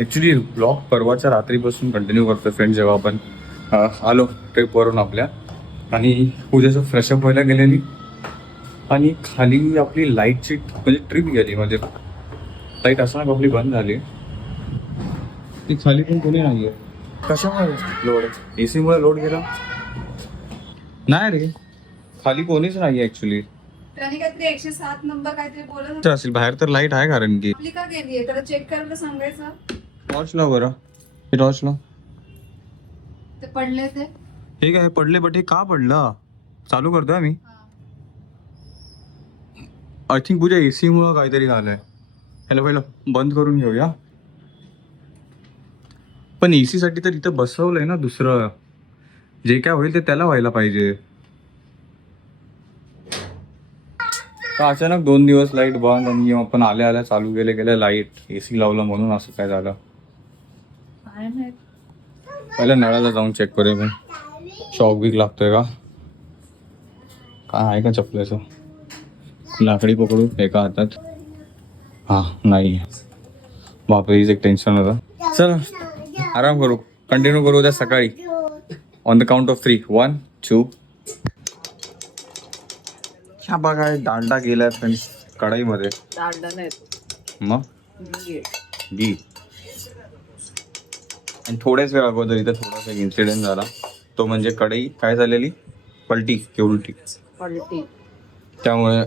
Actually blog परवाच्या रात्रीपासून continue करतो फ्रेंड जेव्हा आपण. आलो ट्रिपवरून आपल्या. आणि पूजेचं फ्रेशअप व्हायला गेलेली आणि खाली आपली लाईटची म्हणजे ट्रिप गेली. म्हणजे लाइट अचानक आपली बंद झाली. ती खाली पण कोणी नाही आहे कशामुळे? लोड. ए सीमुळे लोड गेला? नाही रे. खाली कोणीच नाही ॲक्च्युली त्यांनी काहीतरी एकशे सात नंबर काहीतरी बोलत. असेल बाहेर तर लाइट आहे कारण की. गेली आहे चेक करायला सांगायचं. टॉर्च लाव बरं. हे टॉर्च लाव. ते पडले ते? हे काय पडले बट हे का पडलं? चालू करतोय मी I think Pooja A C मुळे काहीतरी झालंय. हॅलो पहिलं बंद करून घेऊया. पण ए साठी तर इथं बसवलंय ना दुसरं. जे काय होईल ते त्याला व्हायला पाहिजे. अचानक दोन दिवस लाइट बंद आणि आपण आल्या आल्या चालू गेले गेले लाइट ए सी लावलं म्हणून असं काय झालं? काय माहीत पहिल्या नळाला जाऊन चेक करूया मी शॉक बीक लागतोय का? काय आहे का चपल्याचं? लाकडी पकडू एका हातात? हा नाही बापरे एक टेन्शन होतं. चल आराम करू. कंटिन्यू करू उद्या सकाळी. On the count of three one two ह्या बघा दांडा गेलाय फ्रेंड्स कढाईमध्ये. डाळडा नाही मग. बी आणि थोड्याच वेळ अगोदर इथं थोडासा इन्सिडेंट झाला. तो म्हणजे कढई काय झालेली? पलटी केवढी? पलटी. त्यामुळे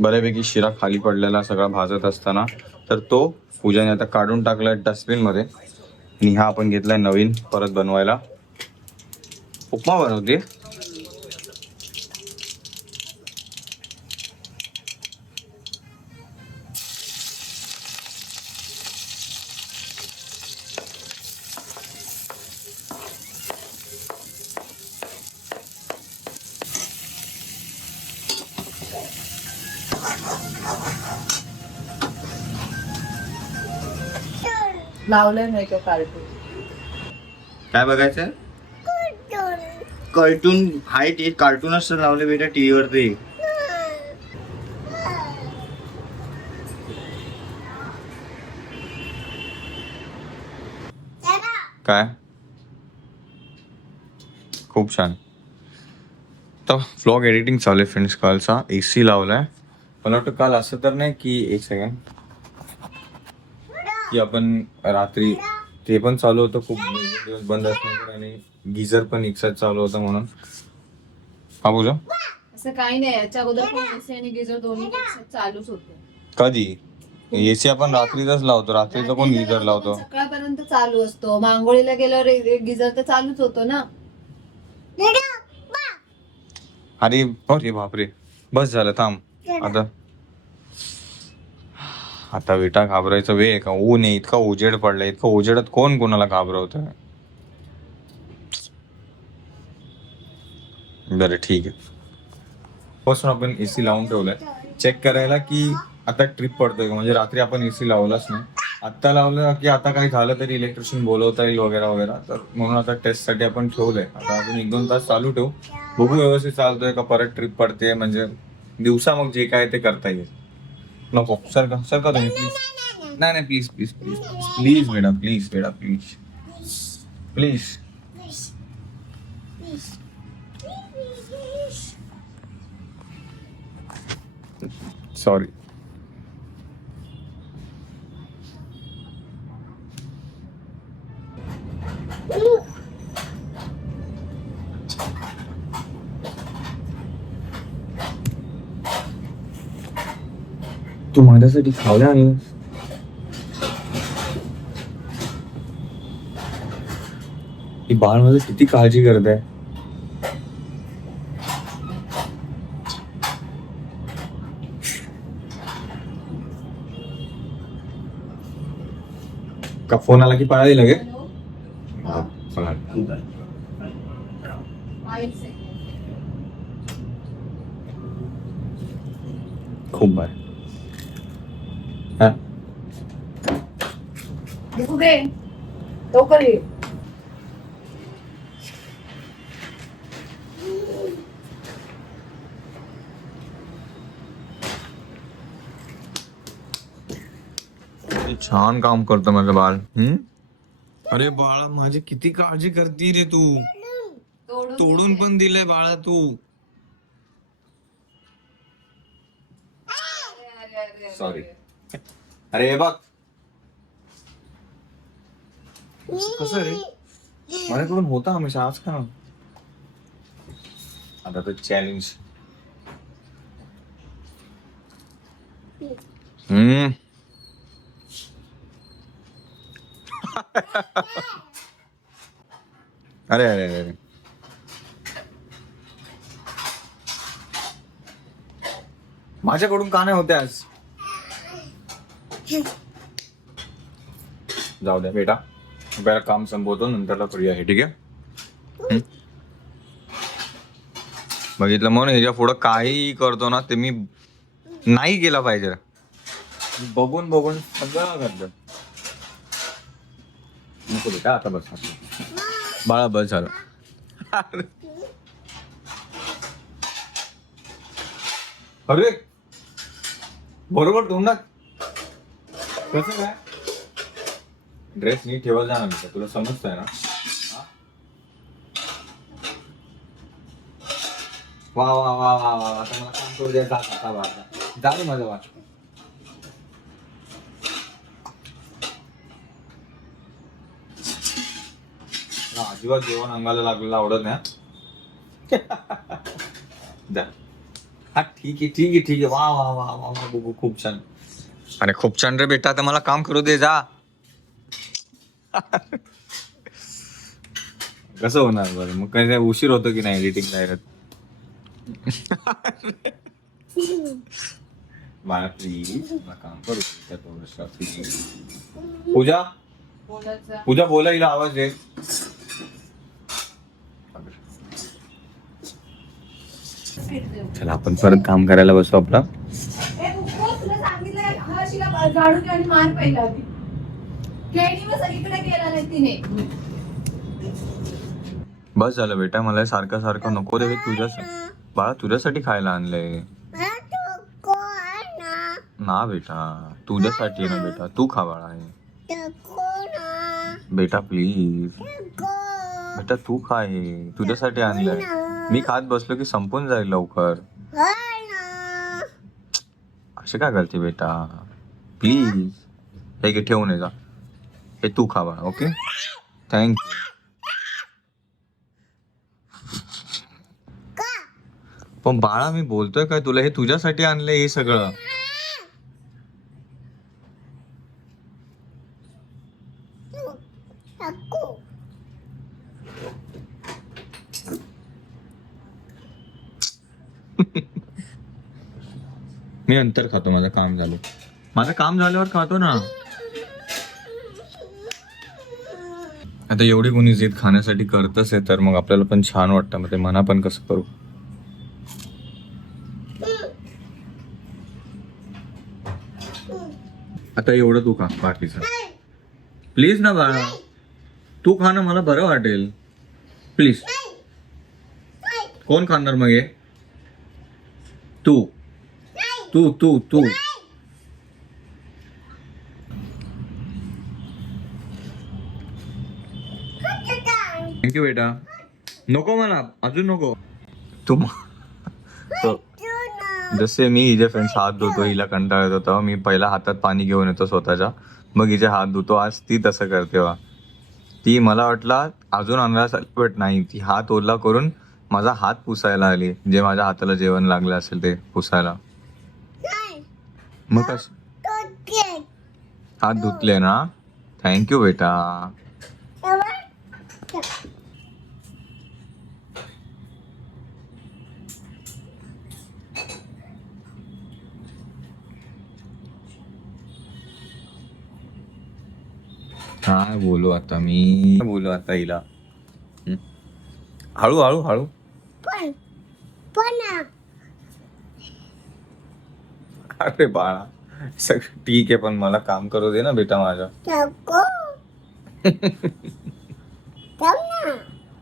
बऱ्यापैकी शिरा खाली पडलेला सगळा भाजत असताना. तर तो पूजाने आता काढून टाकलाय डस्टबिनमध्ये आणि हा आपण घेतलाय नवीन परत बनवायला. उपमा बनवते लावलंय नाही का कार्टून काय बघायचं कार्टून हाय ते कार्टून असतं लावले बेटा टीव्ही वरती काय? खूप छान. तर व्लॉग एडिटिंग चालू आहे फ्रेंड्स कालचा. ए सी लावलाय. मला वाटतं काल असं तर नाही की एक सेकंड की आपण रात्री ते पण चालू होतं खूप दिवस बंद असल्यानंतर आणि गिझर पण एकसाथ चालू होतं म्हणून. हा पूजा असं काही नाही याच्या अगोदर पण एसी आणि गिझर दोन्ही एकसाथ चालूच होते. कधी? एसी आपण रात्रीतच लावतो रात्रीचं कोण गिझर लावतो सकाळपर्यंत चालू असतो. मांगोळीला गेल्यावर गिझर तर चालूच होतो ना. अरे अरे बापरे. बस झालं थांब. आता आता विटा घाबरायचा वेळ आहे का? ऊन आहे इतका उजेड पडलाय इतका उजेडात कोण कोणाला घाबरवत बरं ठीक आहे. पासून आपण ए सी लावून ठेवलाय. चेक करायला की आता ट्रिप पडतोय का? म्हणजे रात्री आपण ए सी लावलाच नाही. आत्ता लावलं की आता काही झालं तरी इलेक्ट्रिशियन बोलवता येईल वगैरे वगैरे. तर म्हणून आता टेस्टसाठी आपण ठेवलंय. आता अजून एक दोन तास चालू ठेवू. बघू व्यवस्थित चालतोय का? परत ट्रिप पडते म्हणजे दिवसा मग जे काय ते करता येईल. नको सरका सरका तुम्ही प्लीज नाही नाही please please please please madam please madam please please sorry तू माझ्यासाठी खावल्या आणि ही बाळ माझं किती काळजी करत आहे का फोन आला की पळाली लगे हा, पळाली. खूप बाय हा बघू दे लवकर ये. छान काम करतो माझं बाळ हम्म? अरे बाळा माझी किती काळजी करती रे तू. तोडून तोडून पण दिले बाळा तू. सॉरी अरे हे बघ कसं रे? माझ्याकडून होता हमेशा आज का आता तर चॅलेंज हम्म. अरे अरे अरे अरे. माझ्याकडून का नाही होते आज? जाऊ द्या बेटा पहिला काम संपवतो नंतरला फ्री आहे ठीक आहे? बघितलं म्हणून ह्याच्या पुढं काही करतो ना ते मी नाही केला पाहिजे. बघून बघून सगळं करतो. नको बेटा आता बस बाळा बस झालं. अरे. बरोबर तोंडात? कसं काय? ड्रेस नीट ठेवत जा नाही तुला समजतंय ना? वा वा वा वा वा आता मला काम करू द्या जा आता बाळा जा. रे अजिबात जेवण अंगाला लागलेलं आवडत नाही जा. हा ठीक आहे ठीक आहे ठीक आहे. वा वा वा वा वा. बघू खूप छान. अरे खूप छान रे बेटा. आता मला काम करू दे जा. कसं होणार बरं मग काय उशीर होतो की नाही एडिटिंग नाही मला प्लीज काम करू त्या थोडंसं, please. पूजा. पूजा बोला हिला आवाज दे चला आपण परत काम करायला बसू आपला तुला सांगितलंय झाडू दे आणि मार पहिला आधी. खेळणी मग सगळीकडे गेला नाही तिने. बस झालं बेटा मला सारखं सारखं नको दे हे तुझ्यासाठी बाळा तुझ्यासाठी खायला आणलंय. ना. बेटा तुझ्यासाठी आहे ना बेटा तू खा बाळा हे. बेटा प्लीज बेटा तू खा हे. तुझ्यासाठी आणलंय. मी खात बसलो की संपून जाईल लवकर. असे काय करते बेटा? प्लीज हे घे ठेवून ये जा. हे तू खा बाळा ओके थँक्यू पण बाळा मी बोलतोय काय तुला? हे तुझ्यासाठी आणलंय हे सगळं. मी अंतर खातो माझं काम झालं. माझं काम झाल्यावर खातो ना. आता एवढी कोणी जिद खाण्यासाठी करतच आहे तर मग आपल्याला पण छान वाटतं. मग ते मना पण कसं करू? आता एवढं तू खा बाकीचं. प्लीज ना बाळा. तू खा ना मला बरं वाटेल. प्लीज कोण खाणार मग हे? तू. तू तू तू. थँक्यू बेटा. नको मला. अजून नको. तू तो जसे मी हिचे फ्रेंड्स हात धुतो हिला कंटाळा येत होता मी पहिला हातात पाणी घेऊन येतो स्वतःच्या. मग हिचे हात धुतो आज ती तसं करते वा ती मला वाटला अजून आणला बट नाही. ती हात ओला करून माझा हात पुसायला आली जे माझ्या हाताला जेवण लागलं असेल ते पुसायला. मग कस हात धुतले ना? थँक्यू बेटा. काय बोलू आता मी? काय बोलू आता हिला? हं? हळू हळू हळू. अरे बाळा सगळं ठीक आहे पण मला काम करू दे ना बेटा माझ्या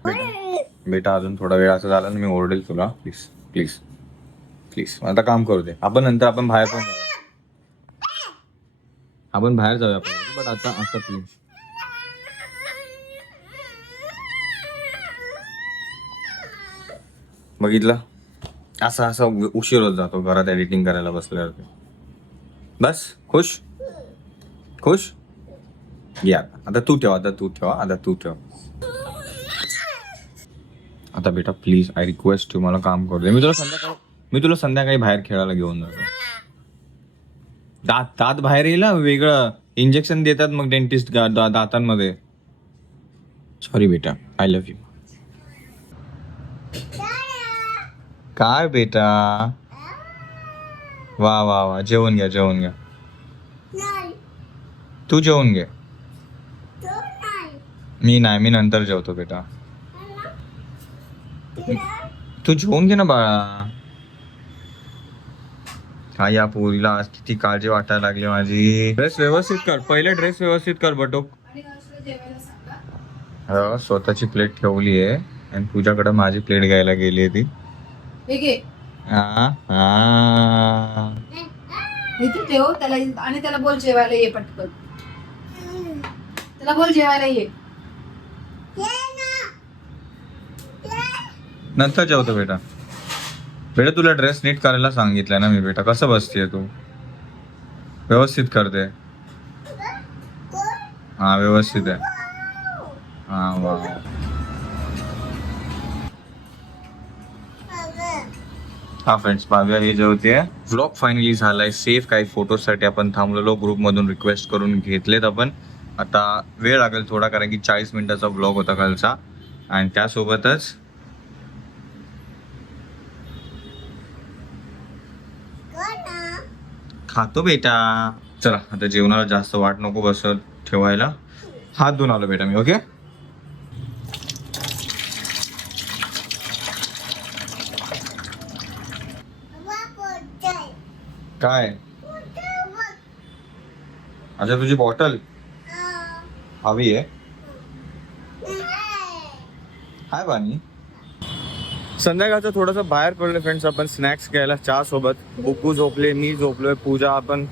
बेटा बेटा अजून थोडा वेळ असं झाला ना मी ओरडेल तुला. प्लीज प्लीज प्लीज आता काम करू दे. आपण नंतर आपण बाहेर पण जाऊ. आपण बाहेर जाऊया बट आता आता प्लीज बघितलं? असा असा उशीर होत जातो घरात एडिटिंग करायला बसल्यावरती. बस खुश? खुश? या आता. तू ठेवा आता तू ठेवा आता तू ठेव. आता बेटा प्लीज आय रिक्वेस्ट तू मला काम करू दे. मी तुला संध्याकाळी मी तुला संध्याकाळी बाहेर खेळायला घेऊन जातो. दात दात बाहेर येईल वेगळं. इंजेक्शन देतात मग डेंटिस्ट दातांमध्ये. सॉरी बेटा आय लव्ह यू काय बेटा? वा वा वा. जेवण घ्या जेवण घ्या. तू जेवण घे. मी नाही मी नंतर जेवतो बेटा. तू जेवून घे ना बाळा. काय या पोरीला आज किती काळजी वाटायला लागली माझी. ड्रेस व्यवस्थित कर. पहिले ड्रेस व्यवस्थित कर बटो. आणि हर्षला जेवायला सांगा. हो, स्वतःची प्लेट ठेवली आहे आणि तुझ्याकडे माझी प्लेट घ्यायला गेली आहे ती हे ठेव त्याला आणि त्याला बोल जेवायला ये पटकन. त्याला बोल जेवायला ये. नंतर जेवतो बेटा. बेटा तुला ड्रेस नीट करायला सांगितलंय ना मी बेटा. कसं बसतीये तू? व्यवस्थित करते. हा व्यवस्थित आहे. हा वा. हा फ्रेंड्स भाव्या हे जे होते व्लॉग फायनली झालाय. सेफ काही फोटोसाठी आपण थांबलेलो. ग्रुपमधून रिक्वेस्ट करून घेतलेत आपण. आता वेळ लागेल थोडा कारण की चाळीस मिनिटाचा ब्लॉग होता कालचा. आणि त्यासोबतच खातो बेटा. चला आता जेवणाला जास्त वाट नको बसत ठेवायला. हात धुवून आलो बेटा मी ओके काय? अच्छा तुझी बॉटल हवी आहे. हाय बानी संध्याकाळचं थोडंसं बाहेर पडलं फ्रेंड्स आपण स्नॅक्स घ्यायला चहा सोबत. बुकू झोपले मी झोपलोय पूजा आपण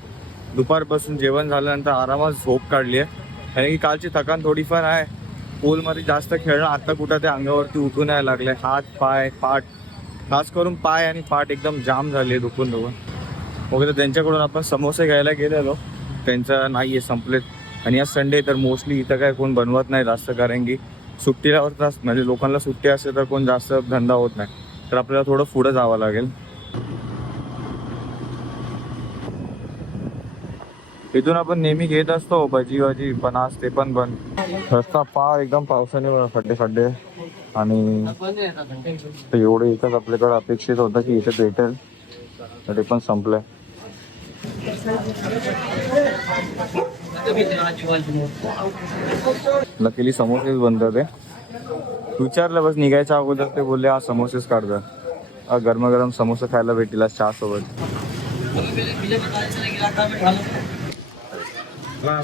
दुपारपासून जेवण झाल्यानंतर आरामात झोप काढली आहे कारण की कालची थकान थोडीफार आहे. पूलमध्ये जास्त खेळणं आता कुठं ते अंगावरती उठून यायला लागले हात पाय पाठ. खास करून पाय आणि पाठ एकदम जाम झाले दुखून दुखून वगैरे त्यांच्याकडून आपण समोसे घ्यायला गेलेलो. त्यांचा नाही आहे संपलेत. आणि आज संडे तर मोस्टली इथं काय कोण बनवत नाही जास्त कारण की सुट्टीला होतात म्हणजे लोकांना सुट्टी असते तर कोण जास्त धंदा होत नाही. तर आपल्याला थोडं पुढं जावं लागेल. इथून आपण नेहमी घेत असतो भजी भाजी पण आज ते पण बन. रस्ता पा एकदम पावसाने खड्डे खड्डे आणि एवढं इथंच एकच आपल्याकडे अपेक्षित होतं की इथे भेटेल. ते पण संपलंय. लकीली समोसेच बनतात ते विचारलं बस निघायच्या अगोदर ते बोलले हा समोसेच काढतात गरम गरम समोसे खायला भेटील आज चहा सोबत.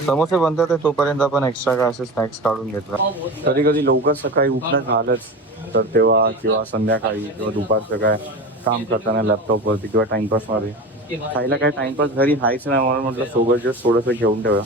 समोसे बनतात ते तोपर्यंत आपण एक्स्ट्रा काय असे स्नॅक्स काढून घेतला. कधी कधी लवकर सकाळी उठणं झालंच तर तेव्हा किंवा संध्याकाळी किंवा दुपारचं काय काम करताना लॅपटॉप वरती किंवा टाइमपासमध्ये. खायला काय टाइमपास घरी हायच नाही म्हणून म्हटलं सोबत जस्ट थोडंसं घेऊन ठेवा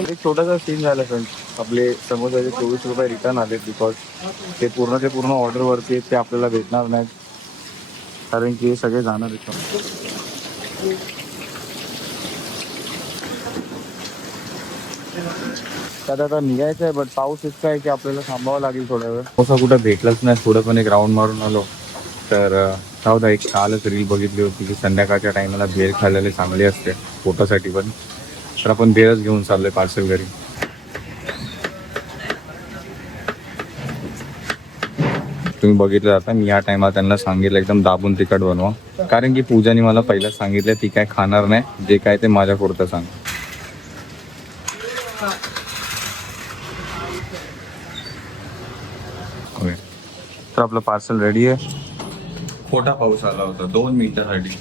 एक छोटासा सीन झाला फ्रेंड्स आपले समोसाचे चोवीस रुपये रिटर्न आले बिकॉज ते पूर्ण ते पूर्ण ऑर्डर वरती आहेत, ते आपल्याला भेटणार नाहीत. कारण की सगळे जाणार आहेत. त्यात आता निघायचं आहे बट पाऊस इतका आहे की आपल्याला थांबावं लागेल थोड्या वेळ. पावसा कुठं भेटलंच नाही. पुढं पण एक राऊंड मारून आलो. तर जाऊ द्या एक कालच रील बघितली होती की संध्याकाळच्या टायमाला बेर खाल्लेले चांगली असते पोटासाठी पण. तर आपण बेरच घेऊन चाललोय पार्सल घरी. तुम्ही बघितलं आता मी या टायमाला त्यांना सांगितलं एकदम दाबून तिखट बनवा. कारण की पूजाने मला पहिलं सांगितलं ती काय खाणार नाही जे काय ते माझ्या पुरतं सांग. ओके. तर आपलं पार्सल रेडी आहे. खोटा पाऊस आला होता दोन मिनिटासाठी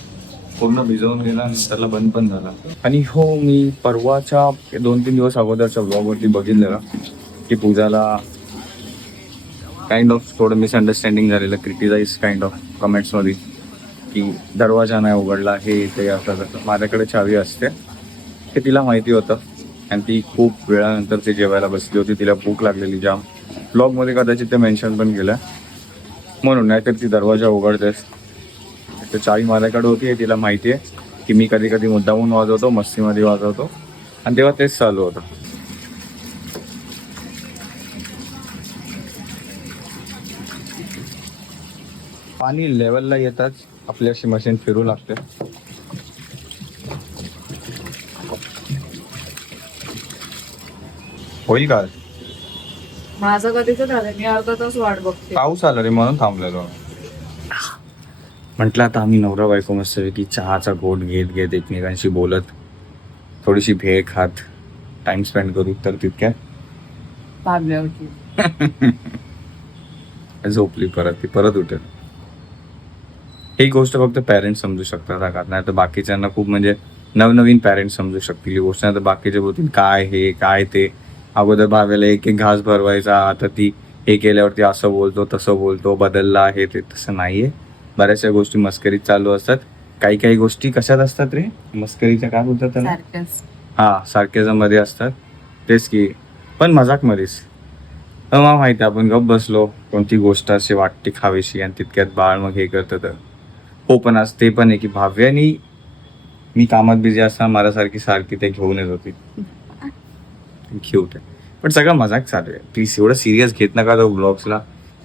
पूर्ण भिजवून गेला आणि त्याला बंद पण झाला. आणि हो मी परवाच्या दोन तीन दिवस अगोदरच्या ब्लॉगवरती बघितलेलं की पूजाला काइंड ऑफ थोडं मिसअंडरस्टँडिंग झालेलं क्रिटिसाइज काइंड ऑफ कमेंट्समध्ये की दरवाजा नाही उघडला हे ते असं तसं माझ्याकडे चावी असते हे तिला माहिती होतं. आणि ती खूप वेळानंतर ती जेवायला बसली होती तिला भूक लागलेली जाम. ब्लॉगमध्ये कदाचित ते मेन्शन पण केलं. म्हणून नाहीतर ती दरवाजा उघडतेस तर चावी माझ्याकडे होती हे तिला माहिती आहे की मी कधी कधी मुद्दामून वाजवतो मस्तीमध्ये वाजवतो. आणि तेव्हा तेच चालू होतं. पाणी लेवलला येताच आपली अशी मशीन फिरू लागते. होईल का? माझं कधीच झालं मी अर्धा तास वाट बघते. पाऊस आला रे म्हणून थांबलेलो. म्हटलं आता आम्ही नवरा बायको मस्त की चहाचा घोट घेत घेत एकमेकांशी बोलत थोडीशी भेळ खात टाइम स्पेंड करू तर तितक्यात. भागल्यावरती झोपली परत ती परत उठेल. ही गोष्ट फक्त पॅरेंट्स समजू शकतात आघात नाही तर बाकीच्यांना खूप म्हणजे नवनवीन पॅरेंट्स समजू शकतील ही गोष्ट. नाही तर बाकीचे बोलतील काय हे काय ते? अगोदर भावेला एक एक घास भरवायचा आता ती हे केल्यावरती असं बोलतो तसं बोलतो बदलला आहे ते तसं नाहीये. बऱ्याचशा गोष्टी मस्करीत चालू असतात. काही काही गोष्टी कशात असतात रे? मस्करीच्या काय बोलतात त्याला? हा सारखेजममध्ये असतात. तेच की पण मजाक मध्येच मला माहिती आहे, आपण गप बसलो कोणती गोष्ट अशी वाटते खावीशी आणि तितक्यात बाळ मग हे करतं तर. हो पण आज ते पण आहे की भाव्यानी मी कामात बिझी असताना माझ्यासारखी सारखी ते घेऊन येत होती. क्यूट आहे पण सगळं मजाक चालू आहे. प्लीज एवढं सिरियस घेत नका तो ब्लॉग्सला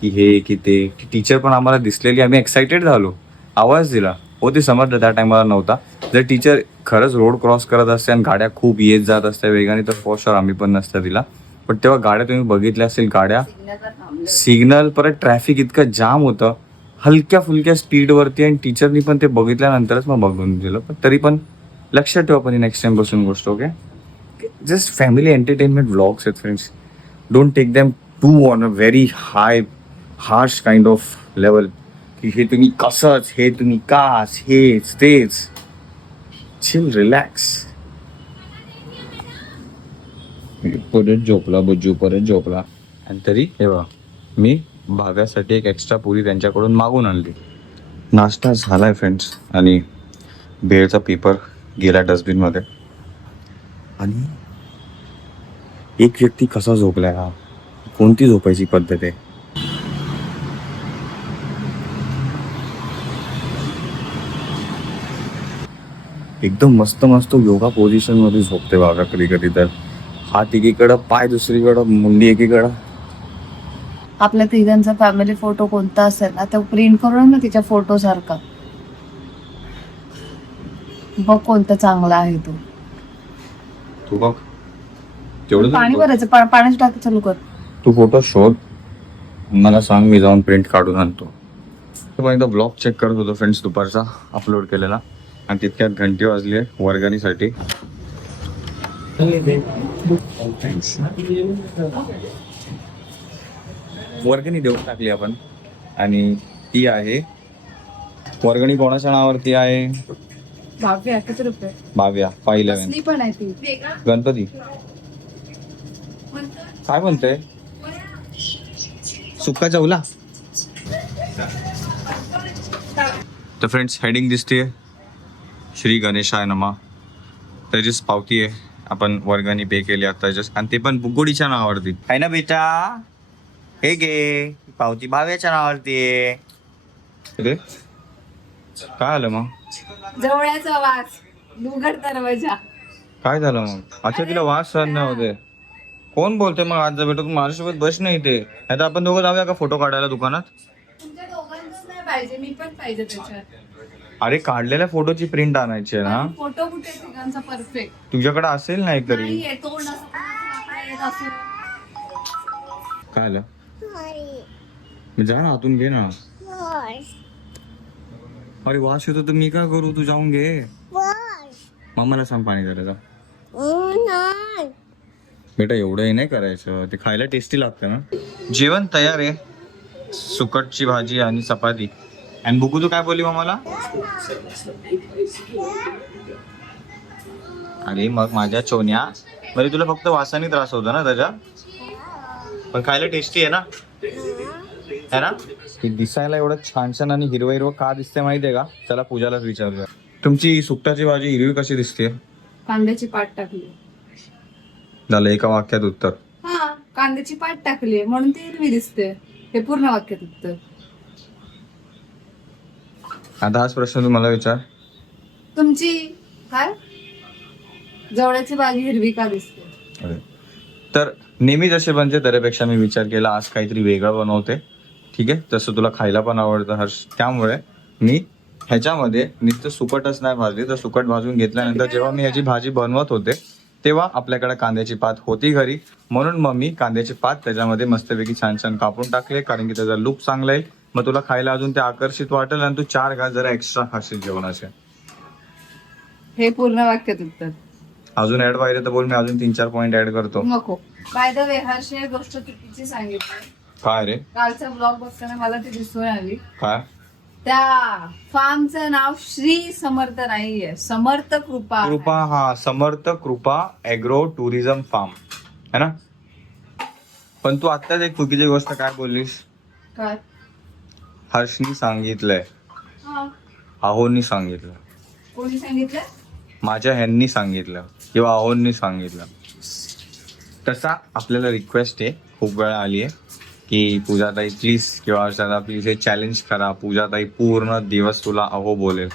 की हे की ते. टीचर पण आम्हाला दिसलेली. आम्ही एक्साइटेड झालो. आवाज दिला. हो ते समजलं त्या टायमाला नव्हता. जर टीचर खरंच रोड क्रॉस करत असते आणि गाड्या खूप येत जात असत्या वेगाने तर फॉर शुअर आम्ही पण नसत्या दिला. पण तेव्हा गाड्या तुम्ही बघितल्या असेल गाड्या सिग्नल परत ट्रॅफिक इतकं जाम होतं. हलक्या फुलक्या स्पीडवरती आणि टीचरनी पण ते बघितल्यानंतरच मग बघून दिलं. पण तरी पण लक्षात ठेवा पण नेक्स्ट टाइम बसून गोष्ट okay just family entertainment vlogs आहेत friends don't take them to on a very high harsh kind of level की हे तुम्ही कसंच हे तुम्ही कास हेच तेच. चिल रिलॅक्स परत झोपला बुज्जू परत झोपला. आणि तरी हे बघा मी भाव्यासाठी एक एक्स्ट्रा पुरी त्यांच्याकडून मागून आणली. नाश्ता झालाय फ्रेंड्स आणि बेळचा पेपर गेला डस्टबिनमध्ये आणि एक व्यक्ती कसा झोपलाय हा? कोणती झोपायची पद्धत आहे? एकदम मस्त मस्त योगा पोझिशनमध्ये झोपते बाबा कधी कधी तर. हात एकीकडं पाय दुसरीकडं मुंडी एकीकडं. आपल्या तिघांचा फॅमिली फोटो कोणता असेल ना तो प्रिंट करून ना तिच्या फोटो सारखा. बघ कोणता चांगला आहे तो. तू बघ. तेवढं पाणी भरायचं पा- पाण्याची टाकी चालू कर. तू फोटो शोध. मला सांग मी जाऊन प्रिंट काढून आणतो. तर एकदा ब्लॉग चेक करत होतो फ्रेंड्स दुपारचा अपलोड केलेला. आणि तितक्यात घंटी वाजली आहे वर्गणीसाठी. वर्गणी देऊन टाकली आपण. आणि ती आहे. वर्गणी कोणाच्या नावावरती आहे? भाव्या किती रुपये? भाव्या फाय इलेव्हन पण आहे ती. गणपती. काय म्हणते सुका चवला? तर फ्रेंड्स हेडिंग दिसते श्री गणेशाय नमा. त्याचीच पावती आहे. आपण वर्गाने पे केली आता. जस्ट आणि ते पण बुगोडीच्या नावावरती. आहे ना बेटा? हे गे पावती भाव्याच्या नावावरती आहे. रे काय आलं मग? जवळचा वास. उघड दरवाजा. काय झालं मग? अच्छा तिला वास सहन नाही होते कोण बोलते मग आज भेटू तू माझ्यासोबत बस नाही नाही तर आपण दोघं जाऊया का फोटो काढायला दुकानात? तुमच्या दोघांचंच नाही पाहिजे. मी पण पाहिजे त्याच्यात. अरे काढलेल्या फोटोची प्रिंट आणायची आहे ना? फोटो कुठे तिघांचा परफेक्ट तुझ्याकडे असेल ना एकतरी. नाहीये तोंड असं वाकडं येत असेल. काय आलं? मी जा ना आतून घे ना. अरे वास येतो तर मी काय करू? तू जाऊन घे. मामाला सांग पाणी करायचा बेटा एवढं हे नाही करायचं. ते खायला टेस्टी लागतं ना. जेवण तयार आहे. सुकटची भाजी आणि चपाती. आणि बुकू तू काय बोलली मग मला अरे मग माझ्या चोन्या. बरे तुला फक्त वासाने त्रास होतो ना त्याच्या पण खायला टेस्टी आहे ना? है. ना? ती दिसायला एवढं छान छान आणि हिरवं हिरवं का दिसते माहितीये का? चला पूजालाच विचारूया. तुमची सुकटाची भाजी हिरवी कशी दिसते कांद्याची पात टाकली. झालं एका वाक्यात उत्तर. हा कांद्याची पात टाकली म्हणून ती हिरवी दिसते. हे पूर्ण वाक्यात उत्तर. आता हाच प्रश्न तू मला विचार. तुमची काय? जवळची भाजी हिरवी का दिसते? अरे. तर नेहमी जसे बनते त्यापेक्षा मी विचार केला आज काहीतरी वेगळं बनवते. ठीक आहे? तसं तुला खायला पण आवडतं हर्ष. त्यामुळे मी ह्याच्यामध्ये नुसतं सुकटच नाही भाजली. तर सुकट भाजून घेतल्यानंतर जेव्हा मी ह्याची भाजी बनवत होते तेव्हा आपल्याकडे कांद्याची पात होती घरी. म्हणून मग मी कांद्याची पात त्याच्यामध्ये मस्तपैकी छान छान कापून टाकले. कारण की त्याचा लुक चांगला आहे. मग तुला खायला अजून ते आकर्षित वाटेल आणि तू चार घास जरा एक्स्ट्रा खाशील जेवणाचे. हे पूर्ण वाक्यात उत्तर अजून ऍड पाहिजे तर बोल मी अजून तीन चार पॉईंट ऍड करतो. नको. बाय द वे हर्ष गोष्ट चुकीची सांगितली. काय रे? कालचा ब्लॉग बघताना मला ती दिसून आली. काय? त्या फार्मचं नाव श्री समर्थ नाहीये. समर्थ कृपा कृपा हा समर्थ कृपा ॲग्रो टुरिझम फार्म है ना? पण तू आत्ताच एक चुकीची गोष्ट काय बोललीस? काय? हर्षनी सांगितलंय. हा. अहोनी सांगितलं. कोणी सांगितलं? माझ्या ह्यांनी सांगितलं. किंवा अहोंनी सांगितलं. तसा आपल्याला रिक्वेस्ट आहे. खूप वेळा आली आहे. की पूजाताई प्लीज किंवा अर्चना प्लीज हे चॅलेंज करा. पूजाताई पूर्ण दिवस तुला अहो बोलेल.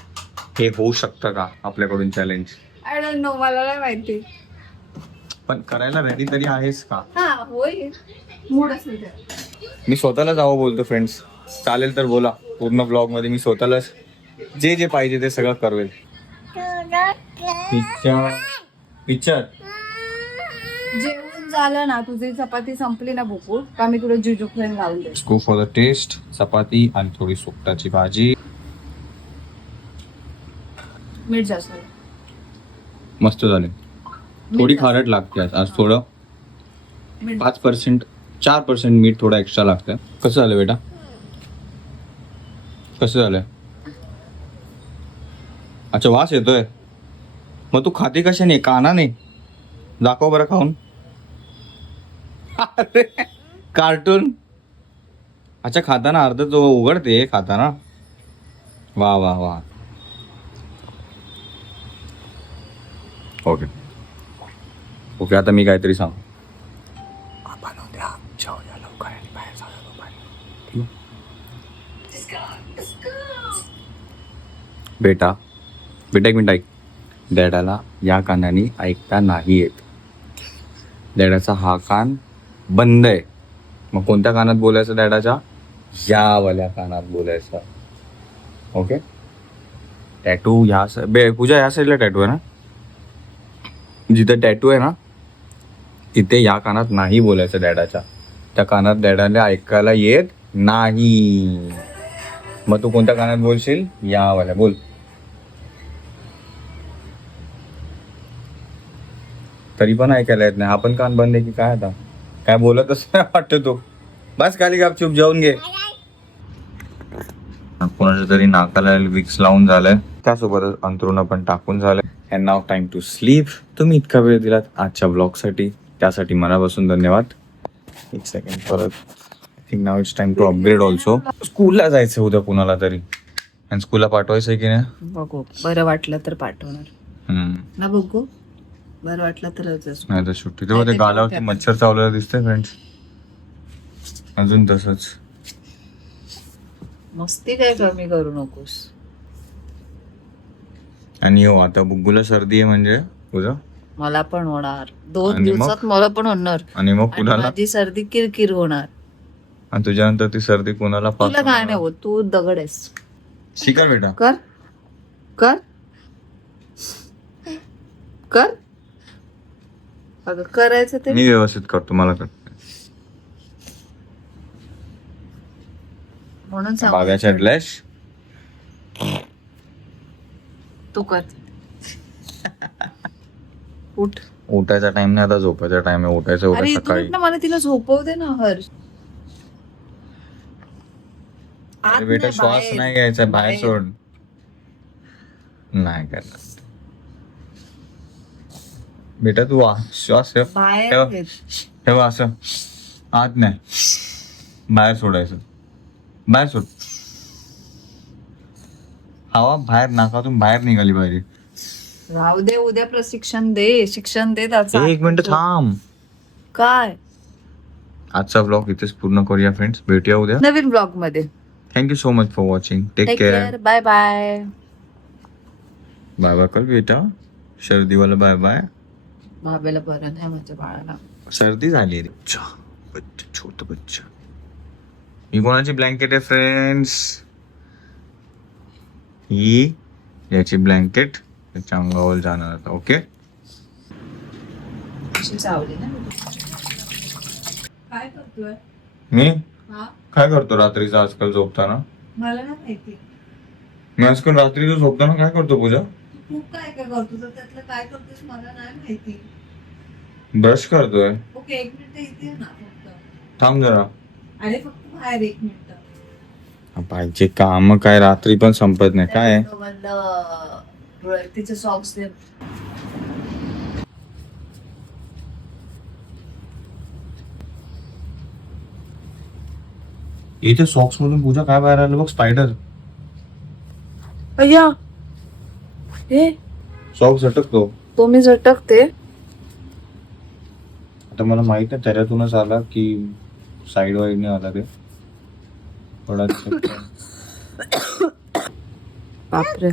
हे होऊ शकतं का आपल्याकडून चॅलेंज आय डोंट नो मला नाही माहिती. पण करायला रेडी तरी आहेस का? हा होय मूड असेल तर. मी स्वतःलाच अहो बोलतो फ्रेंड्स चालेल तर बोला. पूर्ण ब्लॉगमध्ये मी स्वतःलाच जे जे पाहिजे ते सगळं करवेल पिक्चर. पिक्चर. जेवण झालं ना तुझी चपाती संपली ना बुकू का मी तुला जुजू फ्लेम लावून दे गो फॉर द टेस्ट चपाती आणि थोडी सुकटाची भाजी. मीठ जास्त मस्त झाले. थोडी खारट लागते आज. आज थोडं मीठ. पाच पर्सेंट चार पर्सेंट मीठ थोडं एक्स्ट्रा लागतं. कसं झालं बेटा? कसं झालंय अच्छा वास येतोय. मग तू खाते कशाने? कानाने? दाखव बरं खाऊन. अरे कार्टून? अच्छा खाताना अर्ध तो उघडते खाताना. वा वा वा. ओके. ओके आता मी काहीतरी सांग. आपण उद्या लवकर आणि बाहेर दुपारी. बेटा बेटा एक मिनिट ऐक. डॅडाला या कानाने ऐकता नाही येत. डॅडाचा हा कान बंद आहे. मग कोणत्या कानात बोलायचं डॅडाच्या यावाल्या कानात बोलायचं. ओके टॅटू ह्या सा- बे पूजा या साईडला टॅटू आहे ना? जिथं टॅटू आहे ना तिथे या कानात नाही बोलायचं डॅडाच्या त्या कानात डॅडाला ऐकायला येत नाही. मग तू कोणत्या कानात बोलशील? यावाल्या बोल. तरी पण ऐकायला येत नाही. हा पण कान बंद आहे की काय आता? काय बोलतच नाही वाटतं तो. बस खाली गाप चूप जाऊन घे. कोणाच्या तरी नाकाला विक्स लावून झालंय. त्यासोबतच अंतरुण पण टाकून झालंय and now time to sleep तुम्ही इतका वेळ दिलात आजच्या ब्लॉगसाठी त्यासाठी मनापासून धन्यवाद. एक सेकंड परत. I think now it's time to upgrade also स्कूलला जायचं उद्या कुणाला तरी. आणि स्कूलला पाठवायचं की नाही? बघू. बरं वाटलं तर पाठवणार. ना बघू? बरं वाटलं तर नाही तर सुट्टी. तेव्हा ते गालावरती मच्छर चावलेला दिसतंय फ्रेंड्स अजून तसंच. मस्ती काय कमी करू नकोस. आणि हो आता बुग्गूला सर्दी आहे म्हणजे तुझं मला पण होणार. दोन आणि मग? दिवसात मला पण होणार. आणि मग आणि कुणाला? माझी सर्दी किरकिर होणार. आणि तुझ्यानंतर ती सर्दी कुणाला तुला काय? नाही होत. तू दगड आहेस शिकार बेटा. कर. कर. कर. अगं करायचं ते? मी व्यवस्थित करतो मला कर. म्हणून बाव्या सांग चढल्यास तू कर. उठ. उठायचा टाइम नाही आता झोपायचा टाइम आहे. उठायचं अरे उद्या इथून सकाळी. उठ ना मला तिला झोपवू दे ना हर्ष. आत अरे बेटा नाही, श्वास बाहेर. नाही घ्यायचा बाहेर बाहेर. सोड. नाही करणार. बेटा तू आ- श्वास ठेव. बाहेर ठेव. घेत. ठेव असं. आत नाही. बाहेर सोडायचं. बाहेर सोड. हवा बाहेर नाकातून बाहेर निघाली पाहिजे. राहू दे उद्या प्रशिक्षण दे. शिक्षण दे त्याचं. एक मिनिट थांब. काय? आजचा ब्लॉग इथेच पूर्ण करूया फ्रेंड्स भेटूया उद्या. नवीन ब्लॉगमध्ये. Thank you so much for watching take take care care bye bye bye bye कर बेटा. सर्दीवाला बाय बाय भाभेला बरं नाही माझ्या बाळाला. सर्दी झाली रे. बच्चा छोट बच्चा. ही कोणाची ब्लँकेट आहे फ्रेंड्स ही याची ब्लँकेट त्याच्या अंगावर जाणार आता ओके अशी चावली ना काय करतोय? मी? हा? काय करतो रात्रीचा आजकाल झोपताना? मला नाही माहिती. मी आजकाल रात्रीचं झोपताना काय करतो पूजा? तू खूप काय काय करतो तर त्यातलं काय करतोस मला नाही माहिती. ब्रश करतोय. ओके एक मिनिट इथे ये ना फक्त. थांब जरा. अरे फक्त बाहेर एक मिनिट. पाहिजे काम काय रात्री पण संपत नाही. काय? आहे? म्हणलं तिचे सॉक्स दे इथे सॉक्स मधून पूजा काय बाहेर आलं बघ स्पायडर अय्या हे? सॉक्स अटकतो तो मी झटकते. आता मला माहीत नाही त्याच्यातूनच आला की साईड वाईडने आला ते. थोडा. बापरे.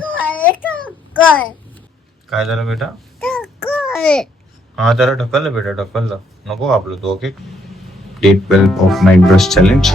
काय झालं बेटा? हा त्याला ढकललं बेटा ढकललं नको आपलं तो okay take twelve of night brush challenge